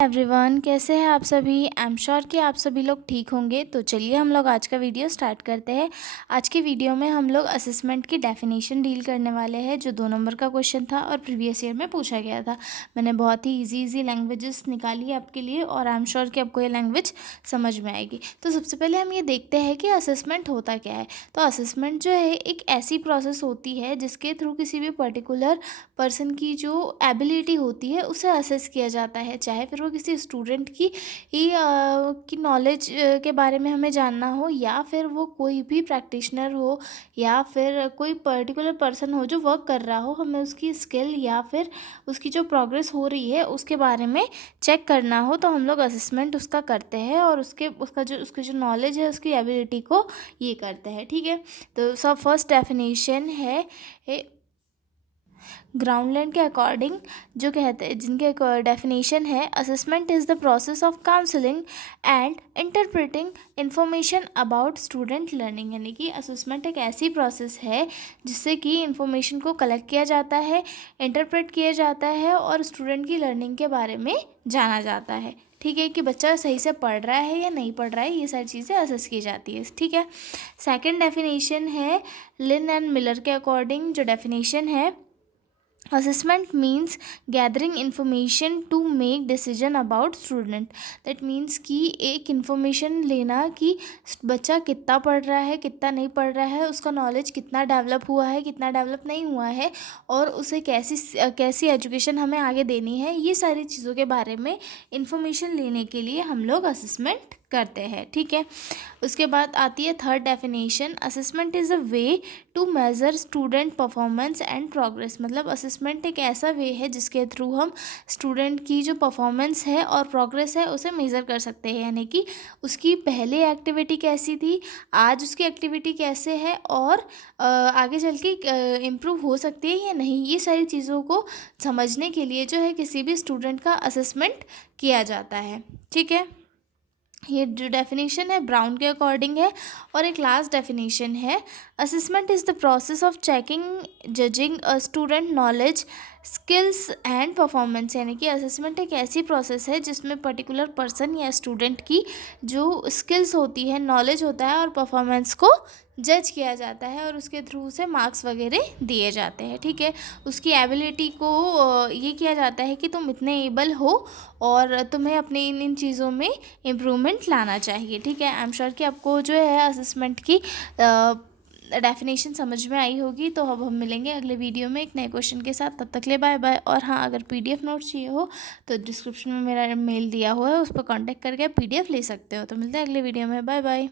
Everyone, कैसे हैं आप सभी। आई एम श्योर कि आप सभी लोग ठीक होंगे। तो चलिए हम लोग आज का वीडियो स्टार्ट करते हैं। आज के वीडियो में हम लोग असेसमेंट की डेफिनेशन डील करने वाले हैं, जो 2 नंबर का क्वेश्चन था और प्रीवियस ईयर में पूछा गया था। मैंने बहुत ही इजी लैंग्वेजेस निकाली है आपके लिए और आई एम श्योर कि आपको ये लैंग्वेज समझ में आएगी। तो सबसे पहले हम ये देखते हैं कि असेसमेंट होता क्या है। तो असेसमेंट जो है एक ऐसी प्रोसेस होती है जिसके थ्रू किसी भी पर्टिकुलर पर्सन की जो एबिलिटी होती है उसे असेस किया जाता है, चाहे फिर वो किसी स्टूडेंट की नॉलेज के बारे में हमें जानना हो, या फिर वो कोई भी प्रैक्टिशनर हो, या फिर कोई पर्टिकुलर पर्सन हो जो वर्क कर रहा हो। हमें उसकी स्किल या फिर उसकी जो प्रोग्रेस हो रही है उसके बारे में चेक करना हो, तो हम लोग असेसमेंट उसका करते हैं और उसकी जो नॉलेज है, उसकी एबिलिटी को ये करते हैं। ठीक है, तो सब फर्स्ट डेफिनेशन है ग्राउंडलैंड के अकॉर्डिंग, जो कहते हैं जिनके डेफिनेशन है, assessment is the process of counselling and interpreting information about student learning. यानी कि असेसमेंट एक ऐसी प्रोसेस है जिससे कि इंफॉर्मेशन को कलेक्ट किया जाता है, इंटरप्रेट किया जाता है और स्टूडेंट की लर्निंग के बारे में जाना जाता है। ठीक है, कि बच्चा सही से पढ़ रहा है या नहीं पढ़ रहा है, ये सारी चीज़ें असेस की जाती है। ठीक है, सेकंड डेफिनेशन है लिन एंड मिलर के अकॉर्डिंग, जो डेफिनेशन है, assessment means gathering information to make decision about student। that means कि एक इन्फॉर्मेशन लेना कि बच्चा कितना पढ़ रहा है, कितना नहीं पढ़ रहा है, उसका नॉलेज कितना डेवलप हुआ है, कितना डेवलप नहीं हुआ है, और उसे कैसी एजुकेशन हमें आगे देनी है, ये सारी चीज़ों के बारे में इन्फॉर्मेशन लेने के लिए हम लोग असेसमेंट करते हैं। ठीक है, उसके बाद आती है third definition, assessment is a way to measure student performance and progress. मतलब असेसमेंट एक ऐसा वे है जिसके थ्रू हम स्टूडेंट की जो परफॉर्मेंस है और प्रोग्रेस है उसे मेज़र कर सकते हैं। यानी कि उसकी पहले एक्टिविटी कैसी थी, आज उसकी एक्टिविटी कैसे है, और आगे चल के इम्प्रूव हो सकती है या नहीं, ये सारी चीज़ों को समझने के लिए जो है किसी भी स्टूडेंट का असेसमेंट किया जाता है। ठीक है, ये जो डेफिनेशन है ब्राउन के अकॉर्डिंग है। और एक लास्ट डेफिनेशन है, assessment is the process of checking judging a student knowledge skills and performance. यानी कि असेसमेंट एक ऐसी प्रोसेस है जिसमें पर्टिकुलर पर्सन या स्टूडेंट की जो स्किल्स होती है, नॉलेज होता है और परफॉर्मेंस को जज किया जाता है और उसके थ्रू उसे मार्क्स वगैरह दिए जाते हैं। ठीक है, उसकी एबिलिटी को ये किया जाता है कि तुम इतने एबल हो और तुम्हें अपने इन चीज़ों में इम्प्रूवमेंट लाना चाहिए। ठीक है, आई एम श्योर कि आपको जो है असेसमेंट की डेफिनेशन समझ में आई होगी। तो अब हम मिलेंगे अगले वीडियो में एक नए क्वेश्चन के साथ। तब तक ले बाय बाय। और हाँ, अगर पीडीएफ नोट्स चाहिए हो तो डिस्क्रिप्शन में मेरा मेल दिया हुआ है, उस पर कॉन्टैक्ट करके आप पीडीएफ ले सकते हो। तो मिलते हैं अगले वीडियो में, बाय बाय।